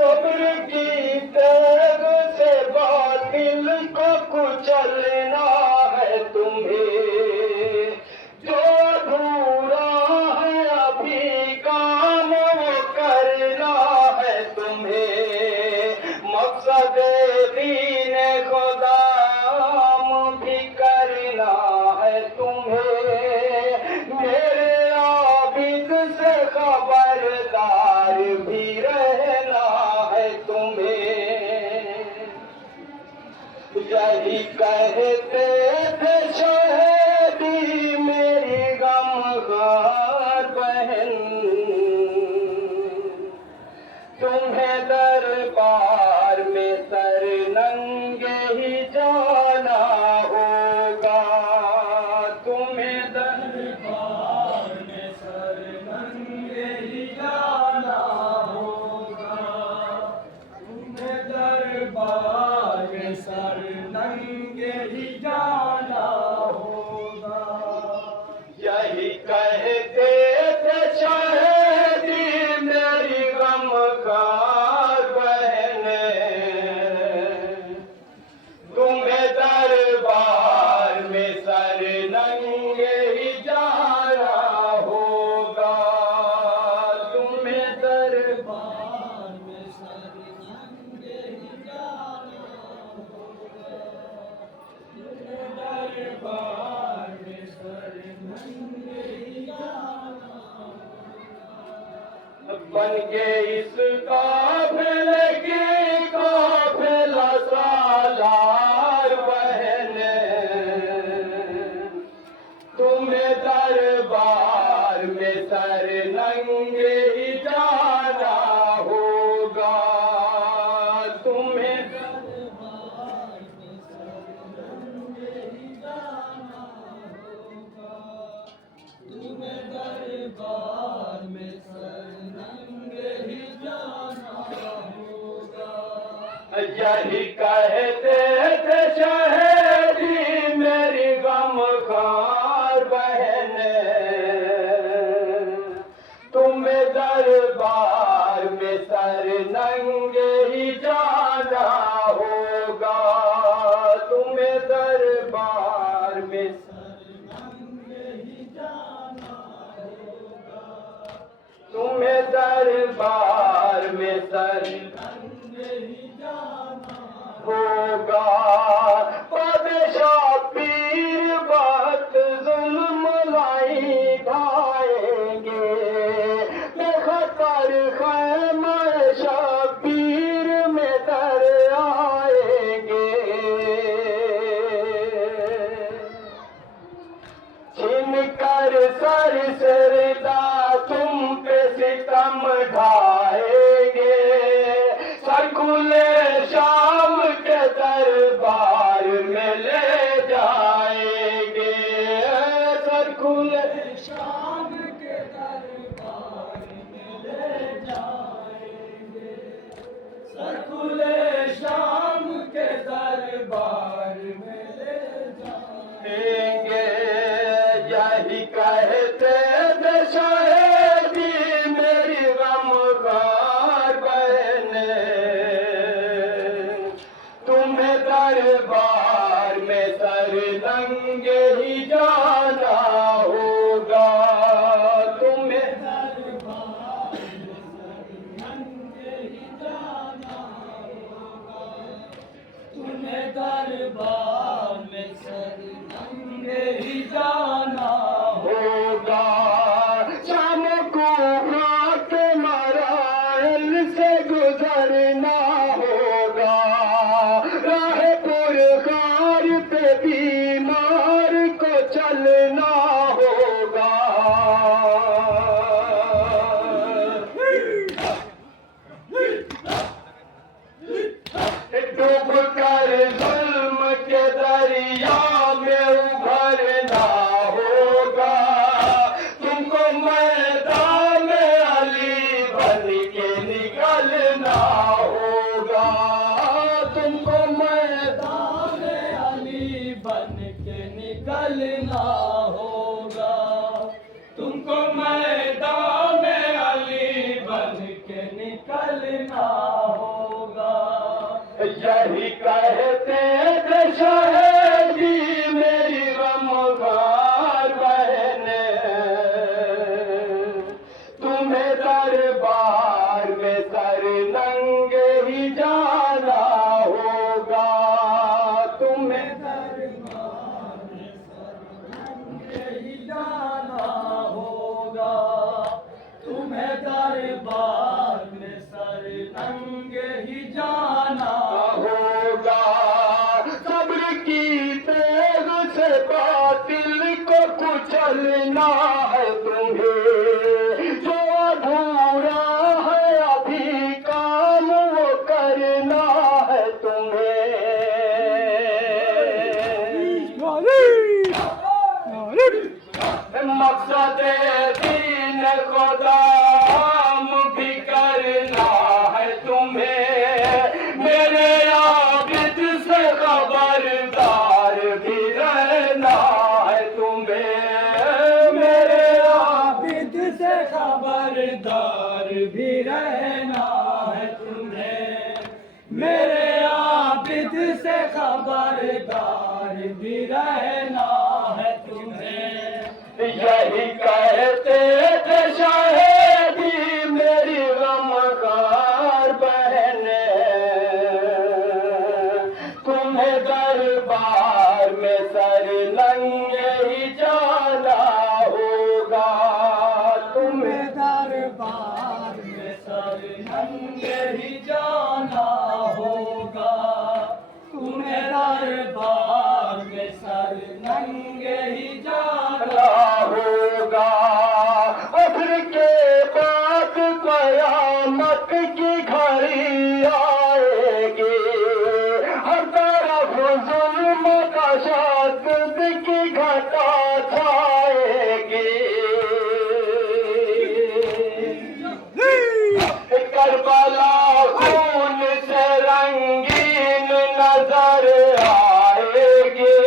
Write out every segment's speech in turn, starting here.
सब्र की तेग से बातिल को कुचलना है तुम्हें। जो अधूरा है अभी काम वो करना है तुम्हें। मकसद दीन खुदा भी करना है तुम्हें। मेरे आबिद से खबरदार भी रहना है तुम्हें। यही कहते थे शायदी मेरी गमगार बहन, तुम्हें दरबार में सर नंगे ही जाना होगा। तुम्हें दरबार में सर नंगे ही जाना होगा। तुम्हें दरबार में सर नंगे ही जाना होगा। यही कहते थे शायदी मेरी गमगार बहने, तुम्हें दरबार में सर नंगे ही जाना होगा। तुम्हें दरबार में सर नंगे ही जाना होगा। तुम्हें दरबार में सर नंगे ही जाना होगा। बन के इस काफिले की काफिला सालार बहने, तुम्हें दरबार में सर नंगे ही जाना होगा। तुम्हें दरबार में सर नंगे ही जाना होगा। तुम्हें दरबार में सर नंगे ही जाना होगा। यही कहते थे शायदी मेरी गमखार बहने, तुम्हें दरबार में सर नंगे ही जाना होगा। तुम्हें दरबार में सर नंगे ही जाना होगा। तुम्हें दरबार में सर नंगे ही जाना होगा। बादशाह पीर बात जुल्म लाई ढाएंगे, बेखतर खैमा शबीर में दर आएंगे। छिन कर सर सरदा तुम पे सितम ढाएंगे। सरकुले शाम के दरबार में ले जाएंगे। सरकुले शाम के दरबार में ले जाएंगे। सरकुले शाम के दरबार में ले जाएंगे। यही कहते थे शायदी मेरी गमगार बहने, तुम्हें दरबार में सर नंगे ही जाना होगा। तुम्हें दरबार में सर नंगे ही जाना होगा। तुम्हें दरबार में सर नंगे ही जाना होगा। शाम को रात मराइल से गुजरना होगा। राह पुरखार पे बीमार को चलना होगा। डूब कर जुल्म के दरिया में उभरना होगा। संभलना है तुम्हें, जो अधूरा है अभी काम वो करना है तुम्हें। मकसद दीन खुदा भी करना है तुम्हें, मेरे आबिद से खबरदार भी रहना है तुम्हें, मेरे आबिद से खबरदार भी रहना है तुम्हें, मेरे आबिद से खबरदार भी रहना है तुम्हें। यही कहते थे शायदी मेरी गमगार बहने, तुम्हें दरबार में सर नंगे ही जाना होगा, तुम्हें दरबार में सर नंगे ही जाना होगा, तुम्हें दरबार में सर नंगे ही जाना होगा। अख्र के बाद कयामत की घड़ी आएगी, हर तरफ जुल्म का शाद की घटा छाएगी। करबला खून से रंगीन नजर आएगी,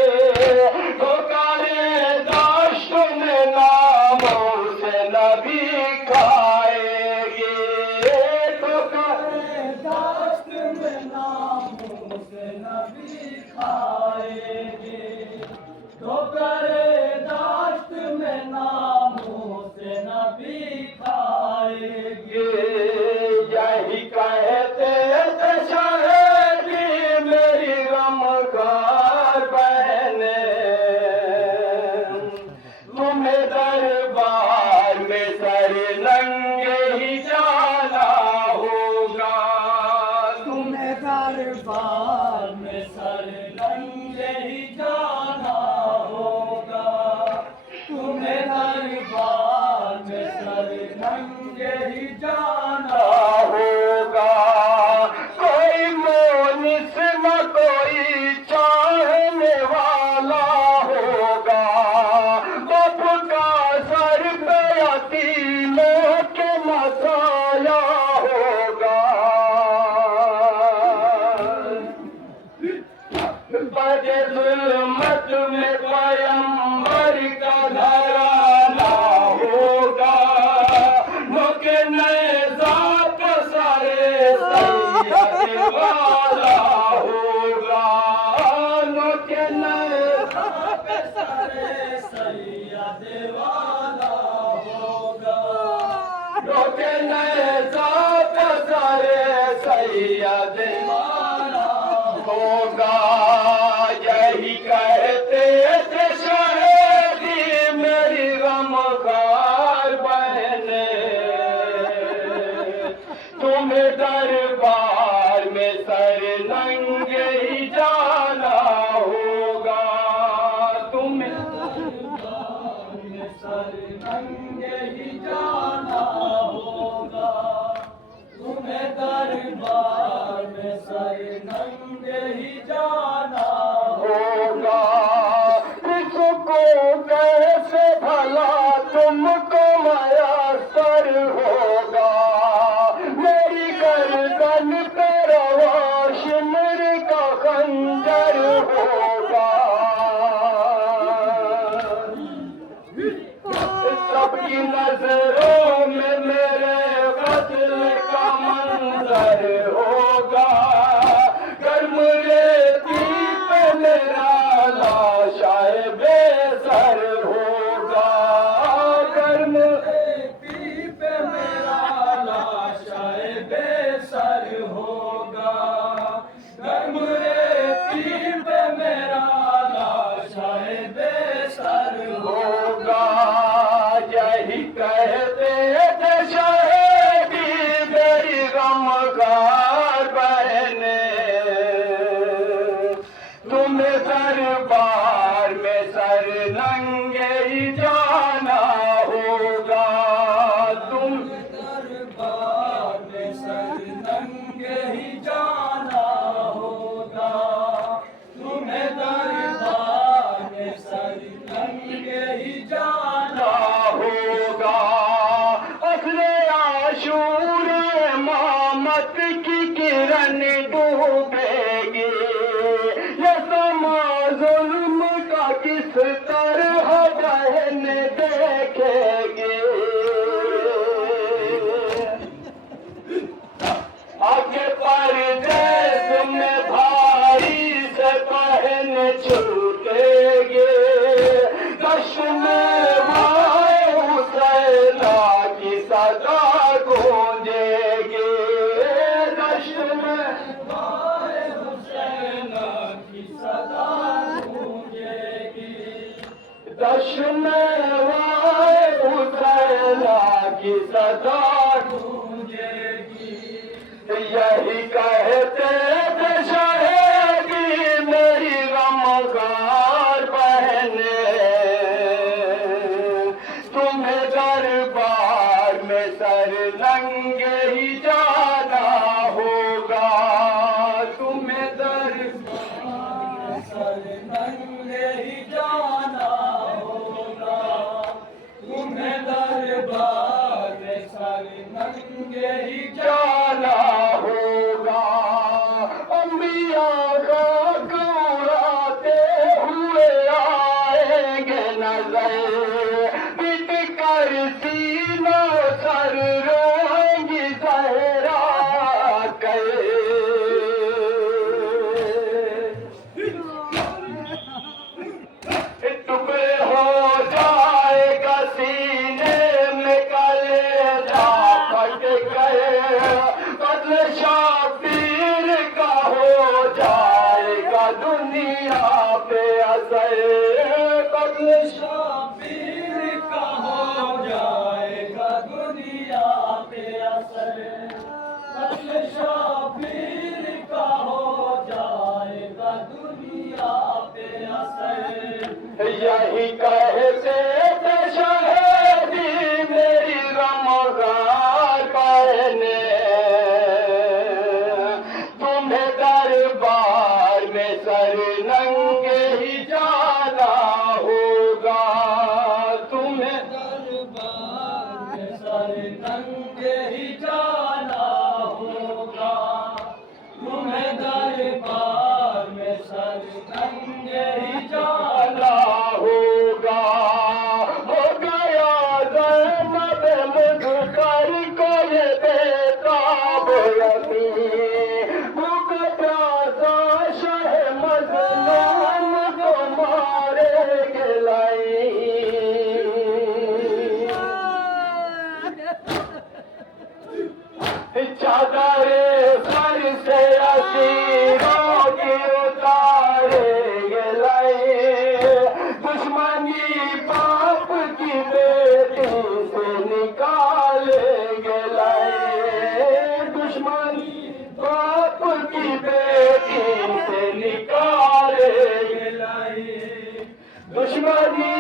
ठोकरे दाश्त में नामों से नबी खाएगी, ठोकरे दाश्त में नामों से नबी खाएगी, ठोकरे दाश्त में नामों से नबी खाएगी। यही कहते थे शायदी मेरी गमगार बहने, तुम्हें दरबार में सर नंगे ही जाना होगा, तुम्हें दरबार में सर नंगे ही जाना होगा, तुम्हें दरबार में सर नंगे ही जाना होगा। कोई मोनिस न कोई चाहने वाला होगा, बाप का सर पे यतीमों के मसाया होगा। बड़े जुल्मत में पैगंबर का घराना होगा, नोके नए जात सारे सैयद वाला होगा, नोके नए जात सारे सैयद वाला होगा, नोके नए जात सारे सैयद वाला होगा। यही कहते थे शायदी मेरी गमगार बहने, तुम्हें दरबार में सर नंगे ही जाना होगा, तुम्हें दरबार में सर नंगे ही जाना होगा, तुम्हें दरबार में सर नंगे ही जाना होगा। इसको कैसे भला तुमको मयसर होगा, मेरी गर्दन पे रवा शिमर का खंजर होगा। सबकी नजरों में मेरे कत्ल का मंजर होगा, गर्म रेती पे मेरा लाशाए बेसर होगा, गर्म रेती पे मेरा लाशाए बेसर होगा, गर्म रेती पे मेरा लाशाए बेसर होगा। यही कहते थे शायदी मेरी गमगार बहने, तुम्हें दरबार में सर नंगे ही जा रात की किरण डूबेगी, ये समा जुल्म का किस तरह बहन देखेगी। आगे परदेस में भाई से बहन छूटेगी, दश में भाई हुसैना की सदा गूंजेगी, दश में भाई हुसैना की सदा गूंजेगी, दश में भाई हुसैना की सदा गूंजेगी। यही कहते थे शहेदी मेरी गमगार बहने, तुम्हें दरबार में सर नंगे ही जाना होगा, तुम्हें दरबार में सर नंगे ही जाना होगा, तुम्हें दरबार में सर नंगे ही जाना होगा। अम्बिया का उड़ाते हुए आएंगे नजर, पिट कर सीना सर रोएंगी सहरा के। टुकड़े हो जाएगा सीने में कलेजा फट गए, बदले शाबीर का हो जाएगा दुनिया पे असर, बदले शाबीर का हो जाएगा दुनिया पे असर, बदले शाबीर का हो जाएगा दुनिया पे असर। यही कहते थे शहेदी मेरी गमगार बहने, तुम्हें दरबार में सर नंगे ही जाना होगा, तुम्हें दरबार में सर नंगे ही जाना होगा, तुम्हें दरबार में सर नंगे ही जाना होगा। हो गया ज़ैनब मुझकर को ये बेताब यकीन, भूख प्यासा शह मज़लूम को मारेंगे लाइन। चादरे सर से असीरों की उतारेंगे लाए, दुश्मनी बाप की बेटी से निकालेंगे लाए, दुश्मनी बाप की बेटी से निकालेंगे लाए, दुश्मनी